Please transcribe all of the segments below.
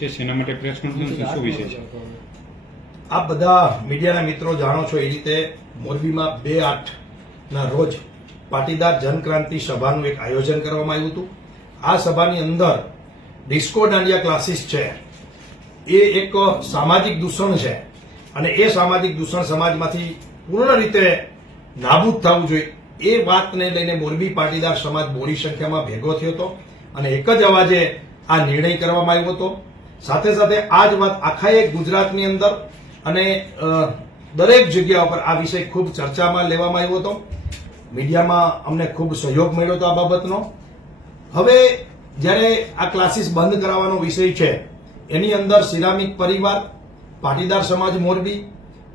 છે, શેના માટે પ્રેસ કોન્ફરન્સ છે, શું વિષય છે? આપ બધા મીડિયાના મિત્રો જાણો છો એ રીતે મોરબીમાં 2/8ના રોજ પાટીદાર જનક્રાંતિ સભાનું એક આયોજન કરવામાં આવ્યું હતું. આ સભાની અંદર ડિસ્કો દાંડિયા ક્લાસીસ છે એ એક સામાજિક દૂષણ છે અને એ સામાજિક દૂષણ સમાજમાંથી પૂર્ણ રીતે નાબૂદ થવું જોઈએ એ વાતને લઈને મોરબી પાટીદાર સમાજ મોટી સંખ્યામાં ભેગો થયો હતો અને એક જ અવાજે આ નિર્ણય કરવામાં આવ્યો હતો. સાથે સાથે આ જ વાત આખા ગુજરાતની અંદર અને દરેક જગ્યા ઉપર આ વિષય ખૂબ ચર્ચામાં લેવામાં આવ્યો હતો. મીડિયામાં અમને ખૂબ સહયોગ મળ્યો હતો આ બાબતનો. હવે જ્યારે આ ક્લાસીસ બંધ કરાવવાનો વિષય છે એની અંદર સિરામિક પરિવાર, પાટીદાર સમાજ મોરબી,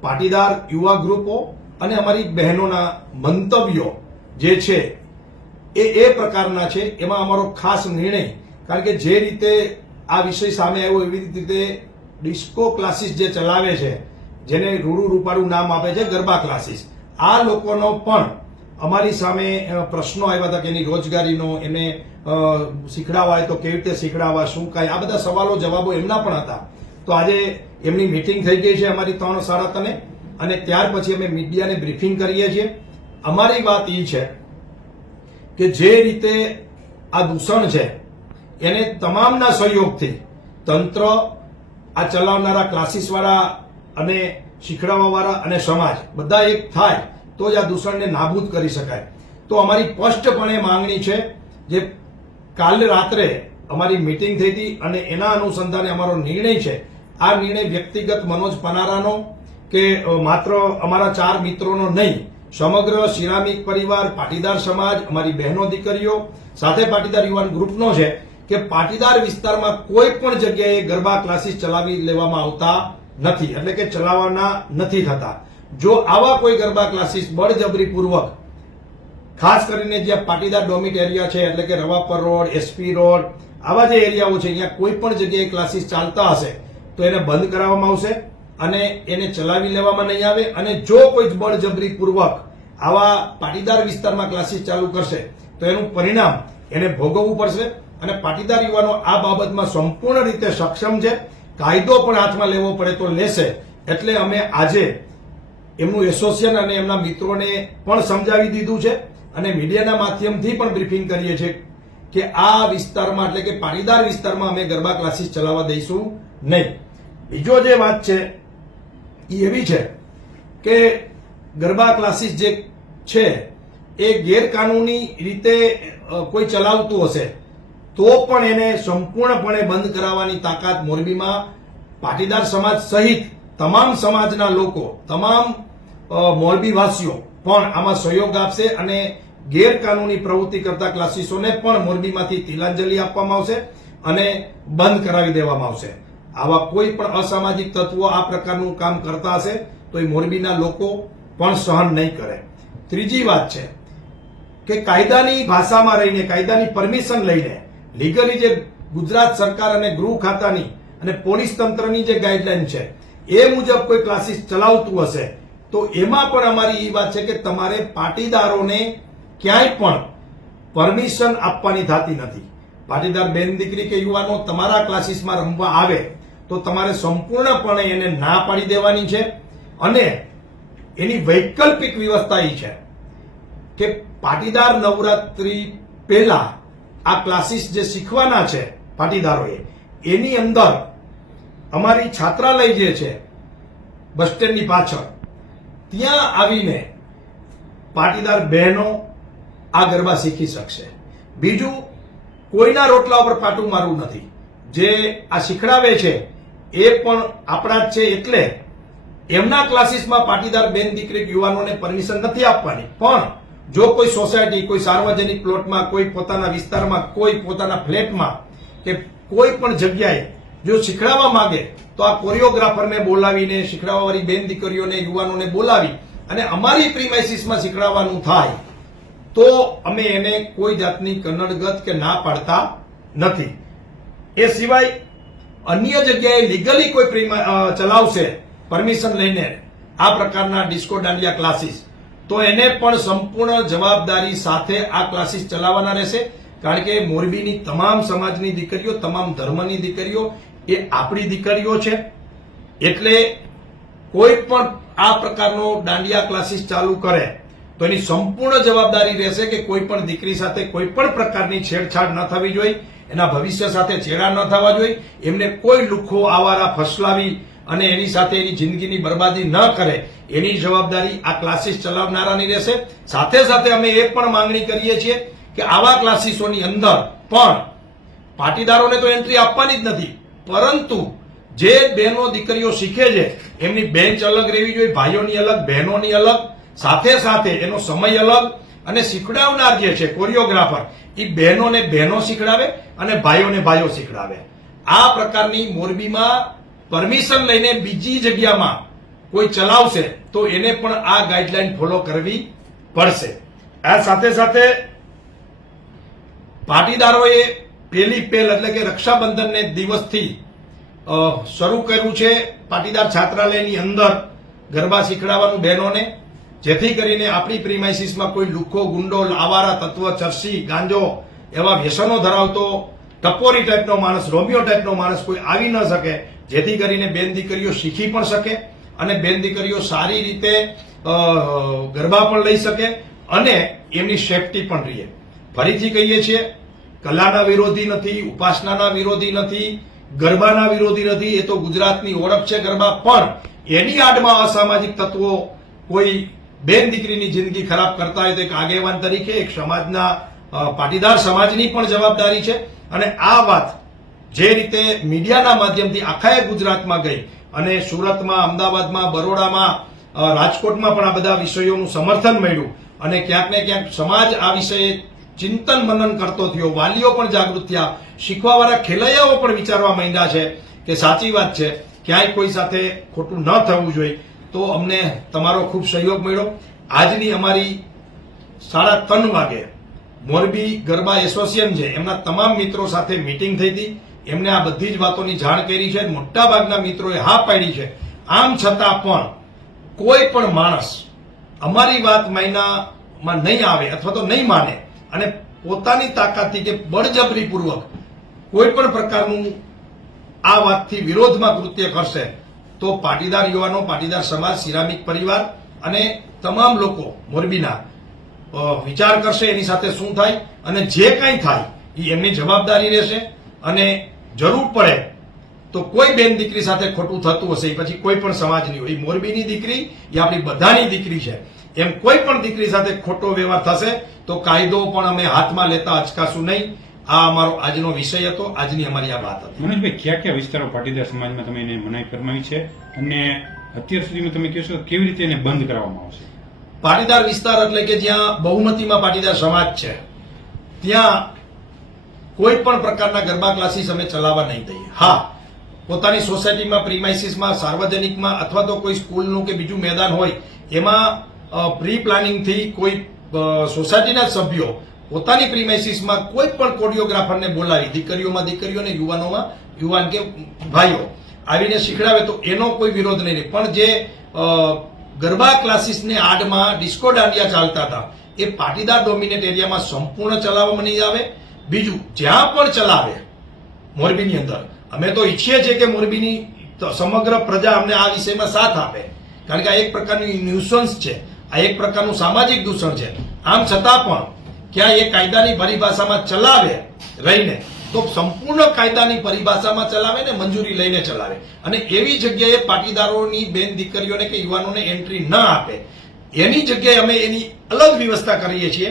પાટીદાર યુવા ગ્રુપો અને અમારી બહેનોના મંતવ્યો જે છે એ પ્રકારના છે. એમાં અમારો ખાસ નિર્ણય, કારણ કે જે રીતે આ વિષય સામે આવ્યો એવી રીતે ડિસ્કો ક્લાસીસ જે ચલાવે છે, જેને રૂડું રૂપાળું નામ આપે છે ગરબા ક્લાસીસ, આ લોકોનો પણ અમારી સામે પ્રશ્નો આવ્યા હતા કે એની રોજગારીનો, એને શીખડાવવા હોય તો કેવી રીતે શીખડાવવા, શું કાંઈ, આ બધા સવાલો જવાબો એમના પણ હતા. તો આજે એમની મીટિંગ થઈ ગઈ છે અમારી 3:30 અને ત્યાર પછી અમે મીડિયાને બ્રીફિંગ કરીએ છીએ. અમારી વાત એ છે કે જે રીતે આ દૂષણ છે એને તમામના સહયોગથી તંત્ર, આ ચલાવનારા ક્લાસીસ વાળા અને શીખડાવવા વાળા અને સમાજ બધા એક થાય તો જ આ દૂષણને નાબૂદ કરી શકાય. તો અમારી સ્પષ્ટપણે માંગણી છે, જે કાલે રાત્રે અમારી મીટિંગ થઈ હતી અને એના અનુસંધાને અમારો નિર્ણય છે. આ નિર્ણય વ્યક્તિગત મનોજ પનારાનો કે માત્ર અમારા 4 મિત્રોનો નહીં, સમગ્ર સિરામિક પરિવાર, પાટીદાર સમાજ, અમારી બહેનો દીકરીઓ સાથે પાટીદાર યુવાન ગ્રુપનો છે કે પાટીદાર વિસ્તારમાં કોઈ પણ જગ્યાએ ગરબા ક્લાસીસ ચલાવી લેવામાં આવતા નથી, એટલે કે ચલાવવાના નથી થતા. જો આવા કોઈ ગરબા ક્લાસીસ બળજબરીપૂર્વક, ખાસ કરીને જ્યાં પાટીદાર ડોમિટ એરિયા છે એટલે કે રવાપર રોડ, એસપી રોડ, આવા જે એરિયાઓ છે અહીંયા કોઈ પણ જગ્યાએ ક્લાસીસ ચાલતા હશે તો એને બંધ કરાવવામાં આવશે અને એને ચલાવી લેવામાં નહીં આવે. અને જો કોઈ બળજબરીપૂર્વક આવા પાટીદાર વિસ્તારમાં ક્લાસીસ ચાલુ કરશે તો એનું પરિણામ એને ભોગવવું પડશે. અને પાટીદાર યુવાનો આ બાબતમાં સંપૂર્ણ રીતે સક્ષમ છે. કાયદો પણ હાથમાં લેવો પડે તો લેશે. એટલે અમે આજે એમનું એસોસિએશન અને એમના મિત્રોને પણ સમજાવી દીધું છે અને મીડિયાના માધ્યમથી પણ બ્રીફિંગ કરીએ છીએ કે આ વિસ્તારમાં એટલે કે પાટીદાર વિસ્તારમાં અમે ગરબા ક્લાસીસ ચલાવવા દઈશું નહીં. બીજો જે વાત છે એ એવી છે કે ગરબા ક્લાસીસ જે છે એ ગેરકાનૂની રીતે કોઈ ચલાવતું હશે તો પણ એને સંપૂર્ણપણે બંધ કરાવવાની તાકાત મોરબીમાં પાટીદાર સમાજ સહિત તમામ સમાજના લોકો, તમામ મોરબીવાસીઓ પણ આમાં સહયોગ આપશે અને ગેરકાનૂની પ્રવૃત્તિ કરતા ક્લાસીસોને પણ મોરબીમાંથી તિલાંજલિ આપવામાં આવશે અને બંધ કરાવી દેવામાં આવશે. આવા કોઈ પણ અસામાજિક તત્વો આ પ્રકારનું કામ કરતા હશે તો એ મોરબીના લોકો પણ સહન નહીં કરે. ત્રીજી વાત છે કે કાયદાની ભાષામાં રહીને, કાયદાની પરમિશન લઈને, લીગલી જે ગુજરાત સરકાર અને ગૃહ ખાતાની અને પોલીસ તંત્રની જે ગાઈડલાઈન છે એ મુજબ કોઈ ક્લાસીસ ચલાવતું હશે તો એમાં પણ અમારી એ વાત છે કે તમારે પાટીદારોને ક્યાંય પણ પરમિશન આપવાની થતી નથી. પાટીદાર બેન દીકરી કે યુવાનો તમારા ક્લાસીસમાં રમવા આવે તો તમારે સંપૂર્ણપણે એને ના પાડી દેવાની છે. અને એની વૈકલ્પિક વ્યવસ્થા એ છે કે પાટીદાર નવરાત્રી પહેલા આ ક્લાસીસ જે શીખવાના છે પાટીદારોએ, એની અંદર અમારી છાત્રાલય જે છે બસ સ્ટેન્ડની પાછળ, ત્યાં આવીને પાટીદાર બહેનો આ ગરબા શીખી શકશે. બીજું, કોઈના રોટલા ઉપર પાટું મારવું નથી. જે આ શીખડાવે છે એ પણ આપણા જ છે, એટલે એમના ક્લાસીસમાં પાટીદાર બેન દીકરી યુવાનોને પરમિશન નથી આપવાની. પણ જો કોઈ સોસાયટી, કોઈ સાર્વજનિક પ્લોટમાં, કોઈ પોતાના વિસ્તારમાં, કોઈ પોતાના ફ્લેટમાં કે કોઈ પણ જગ્યાએ જો શીખડાવવા માંગે તો આ કોરિયોગ્રાફરને બોલાવીને, શીખડાવવાવાળી બેન દીકરીઓને, યુવાનોને બોલાવી અને અમારી પ્રીમાઇસીસમાં શીખડાવવાનું થાય તો અમે એને કોઈ જાતની કન્નડગત કે ના પાડતા નથી. એ સિવાય અન્ય જગ્યાએ લીગલી કોઈ ચલાવશે પરમિશન લઈને આ પ્રકારના ડિસ્કો દાંડિયા ક્લાસીસ તો એને પણ સંપૂર્ણ જવાબદારી સાથે આ ક્લાસીસ ચલાવવાના રહેશે. કારણ કે મોરબીની તમામ સમાજની દીકરીઓ, તમામ ધર્મની દીકરીઓ એ આપણી દીકરીઓ છે. એટલે કોઈ પણ આ પ્રકારનો દાંડિયા ક્લાસીસ ચાલુ કરે તો એની સંપૂર્ણ જવાબદારી રહેશે કે કોઈ પણ દીકરી સાથે કોઈ પણ પ્રકારની છેડછાડ ન થવી જોઈએ, એના ભવિષ્ય સાથે ચેડા ન થવા જોઈએ, એમને કોઈ લુખ્ખો આવારા ફસલાવી અને એની સાથે એની જિંદગીની બરબાદી ન કરે એની જવાબદારી આ ક્લાસીસ ચલાવનારાની રહેશે. સાથે સાથે અમે એ પણ માંગણી કરીએ છીએ કે આવા ક્લાસીસોની અંદર પણ પાટીદારોને તો એન્ટ્રી આપવાની જ નથી, પરંતુ જે બહેનો દીકરીઓ શીખે છે એમની બેન્ચ અલગ રહેવી જોઈએ, ભાઈઓની અલગ, બહેનોની અલગ, સાથે સાથે એનો સમય અલગ, અને શીખડાવનાર જે છે કોરિયોગ્રાફર એ બહેનોને બહેનો શીખડાવે અને ભાઈઓને ભાઈઓ શીખડાવે. આ પ્રકારની મોરબીમાં પરમિશન લઈને બીજી જગ્યામાં કોઈ ચલાવશે તો એને પણ આ ગાઈડલાઈન ફોલો કરવી પડશે. આ સાથે સાથે પાટીદારોએ પહેલી પહેલ એટલે કે રક્ષાબંધનને દિવસથી શરૂ કર્યું છે પાટીદાર છાત્રાલયની અંદર ગરબા શીખડાવવાનું બહેનોને, જેથી કરીને આપણી પ્રીમાઇસીસમાં કોઈ લુખ્ખો, ગુંડો, આવારા તત્વ, ચરસી, ગાંજો એવા વ્યસનો ધરાવતો ટપોરી ટાઈપનો માણસ, રોમિયો ટાઈપનો માણસ કોઈ આવી ન શકે, જેથી કરીને બેન દીકરીઓ શીખી પણ શકે અને બેન દીકરીઓ સારી રીતે ગરબા પણ લઈ શકે અને એમની સેફટી પણ રહે. ફરીથી કહીએ છીએ, કલાના વિરોધી નથી, ઉપાસનાના વિરોધી નથી, ગરબાના વિરોધી નથી. એ તો ગુજરાતની ઓળખ છે ગરબા, પણ એની આડમાં અસામાજિક તત્વો કોઈ બેન દીકરીની જિંદગી ખરાબ કરતા હોય તો એક આગેવાન તરીકે એક સમાજના પાટીદાર સમાજની પણ જવાબદારી છે. અને આ વાત જે રીતે મીડિયાના માધ્યમથી આખા ગુજરાતમાં ગઈ અને સુરતમાં, અમદાવાદમાં, બરોડામાં, રાજકોટમાં પણ આ બધા વિષયોનું સમર્થન મળ્યું અને ક્યાંક ને ક્યાંક સમાજ આ વિષયે ચિંતન મનન કરતો થયો, વાલીઓ પણ જાગૃત થયા, શીખવાવાળા ખેલૈયાઓ પણ વિચારવા માંડ્યા છે કે સાચી વાત છે, ક્યાંય કોઈ સાથે ખોટું ન થવું જોઈએ. તો અમને તમારો ખૂબ સહયોગ મળ્યો. આજની અમારી 3:30 વાગે મોરબી ગરબા એસોસિએશન છે એમના તમામ મિત્રો સાથે મીટિંગ થઈ હતી. એમને આ બધી જ વાતોની જાણ કરી છે. મોટા ભાગના મિત્રોએ હા પાડી છે. આમ છતાં પણ કોઈ પણ માણસ અમારી વાત માયનામાં નહીં આવે અથવા તો નહીં માને અને પોતાની તાકાતથી કે બળજબરીપૂર્વક કોઈ પણ પ્રકારનું આ વાતથી વિરોધમાં કૃત્ય કરશે તો પાટીદાર યુવાનો, પાટીદાર સમાજ, સિરામિક પરિવાર અને તમામ લોકો મોરબીના વિચાર કરશે એની સાથે શું થાય અને જે કંઈ થાય એ એમની જવાબદારી રહેશે. અને જરૂર પડે તો કોઈ બેન દીકરી સાથે ખોટું થતું હશે એ પછી કોઈ પણ સમાજની હોય, મોરબીની દીકરી એ આપણી બધાની દીકરી છે, એમ કોઈ પણ દીકરી સાથે ખોટો વ્યવહાર થશે તો કાયદો પણ અમે હાથમાં લેતા અચકાશું નહીં. આ અમારો આજનો વિષય હતો, આજની અમારી આ વાત હતી. મનોજભાઈ, કયા કયા વિસ્તારો પાટીદાર સમાજમાં તમે એને મનાઈ ફરમાવી છે અને અત્યાર સુધીમાં તમે કહેશો કેવી રીતે એને બંધ કરવામાં આવશે? પાટીદાર વિસ્તાર એટલે કે જ્યાં બહુમતીમાં પાટીદાર સમાજ છે ત્યાં કોઈ પણ પ્રકારના ગરબા ક્લાસીસ અમે ચલાવવા નહીં દઈએ. હા, પોતાની સોસાયટીમાં, પ્રીમાઇસીસમાં, સાર્વજનિકમાં અથવા તો કોઈ સ્કૂલનું કે બીજું મેદાન હોય એમાં પ્રી પ્લાનિંગથી કોઈ સોસાયટીના સભ્યો પોતાની પ્રીમાઇસીસમાં કોઈ પણ કોરિયોગ્રાફરને બોલાવી દીકરીઓમાં દીકરીઓ અને યુવાનોમાં યુવાન કે ભાઈઓ આવીને શીખડાવે તો એનો કોઈ વિરોધ નહીં. પણ જે ગરબા ક્લાસીસને આડમાં ડિસ્કો દાંડિયા ચાલતા હતા એ પાટીદાર ડોમિનેટ એરિયામાં સંપૂર્ણ ચલાવવામાં નહીં આવે. બીજું, જ્યાં પણ ચલાવે મોરબીની અંદર, અમે તો ઈચ્છીએ છીએ કે મોરબીની સમગ્ર પ્રજા અમને આ વિષયમાં સાથ આપે, કારણ કે આ એક પ્રકારની ન્યુસન્સ છે, આ એક પ્રકારનું સામાજિક દૂષણ છે. આમ છતાં પણ ક્યાં એ કાયદાની પરિભાષામાં ચલાવે રહીને તો સંપૂર્ણ કાયદાની પરિભાષામાં ચલાવે ને મંજૂરી લઈને ચલાવે અને એવી જગ્યાએ પાટીદારોની બેન દીકરીઓને કે યુવાનોને એન્ટ્રી ન આપે. એની જગ્યાએ અમે એની અલગ વ્યવસ્થા કરીએ છીએ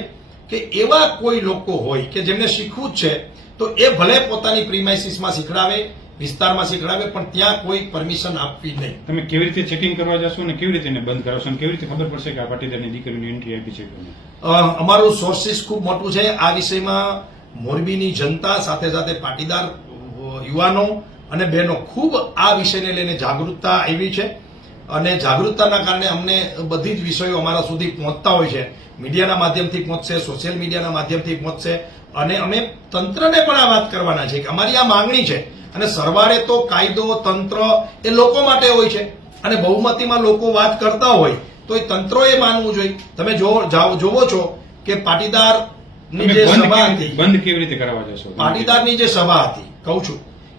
કે એવા કોઈ લોકો હોય કે જેમને શીખવું જ છે તો એ ભલે પોતાની પ્રીમાઇસીસમાં શીખડાવે, વિસ્તારમાં શીખડાવે, પણ ત્યાં કોઈ પરમિશન આપવી નહીં. તમે કેવી રીતે ચેકિંગ કરવા જશો અને કેવી રીતે એને બંધ કરાવશો અને કેવી રીતે ખબર પડશે કે આ પાટીદારની દીકરીની એન્ટ્રી આપી છે? અમારું સોર્સિસ ખૂબ મોટું છે આ વિષયમાં. મોરબીની જનતા સાથે સાથે પાટીદાર યુવાનો અને બહેનો ખૂબ આ વિષયને લઈને જાગૃતતા આવી છે અને જાગૃતતાના કારણે અમને બધી જ વિષયો અમારા સુધી પહોંચતા હોય છે. મીડિયાના માધ્યમથી પહોંચશે, સોશિયલ મીડિયાના માધ્યમથી પહોંચશે અને અમે તંત્રને પણ આ વાત કરવાના છે કે અમારી આ માંગણી છે. અને સરવાળે તો કાયદો, તંત્ર એ લોકો માટે હોય છે અને બહુમતીમાં લોકો વાત કરતા હોય તો એ તંત્રોએ માનવું જોઈએ. તમે જોવો છો કે પાટીદાર બંધ કેવી રીતે કરવા જશો? પાટીદારની જે સભા હતી, કહું છું,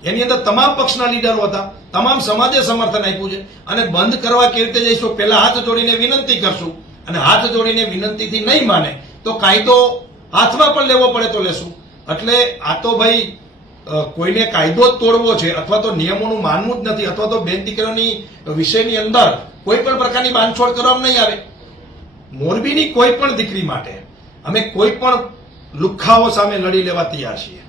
એની અંદર તમામ પક્ષના લીડરો હતા, તમામ સમાજે સમર્થન આપ્યું છે અને બંધ કરવા કેવી રીતે જઈશું, પહેલા હાથ જોડીને વિનંતી કરશું અને હાથ જોડીને વિનંતીથી નહીં માને તો કાયદો હાથમાં પણ લેવો પડે તો લેશું. એટલે આ તો ભાઈ કોઈને કાયદો જ તોડવો છે અથવા તો નિયમોનું માનવું જ નથી અથવા તો બેન દીકરીઓની વિષયની અંદર કોઈ પણ પ્રકારની બાંધછોડ કરવામાં નહીં આવે. મોરબીની કોઈ પણ દીકરી માટે અમે કોઈ પણ લુખ્ખાઓ સામે લડી લેવા તૈયાર છીએ.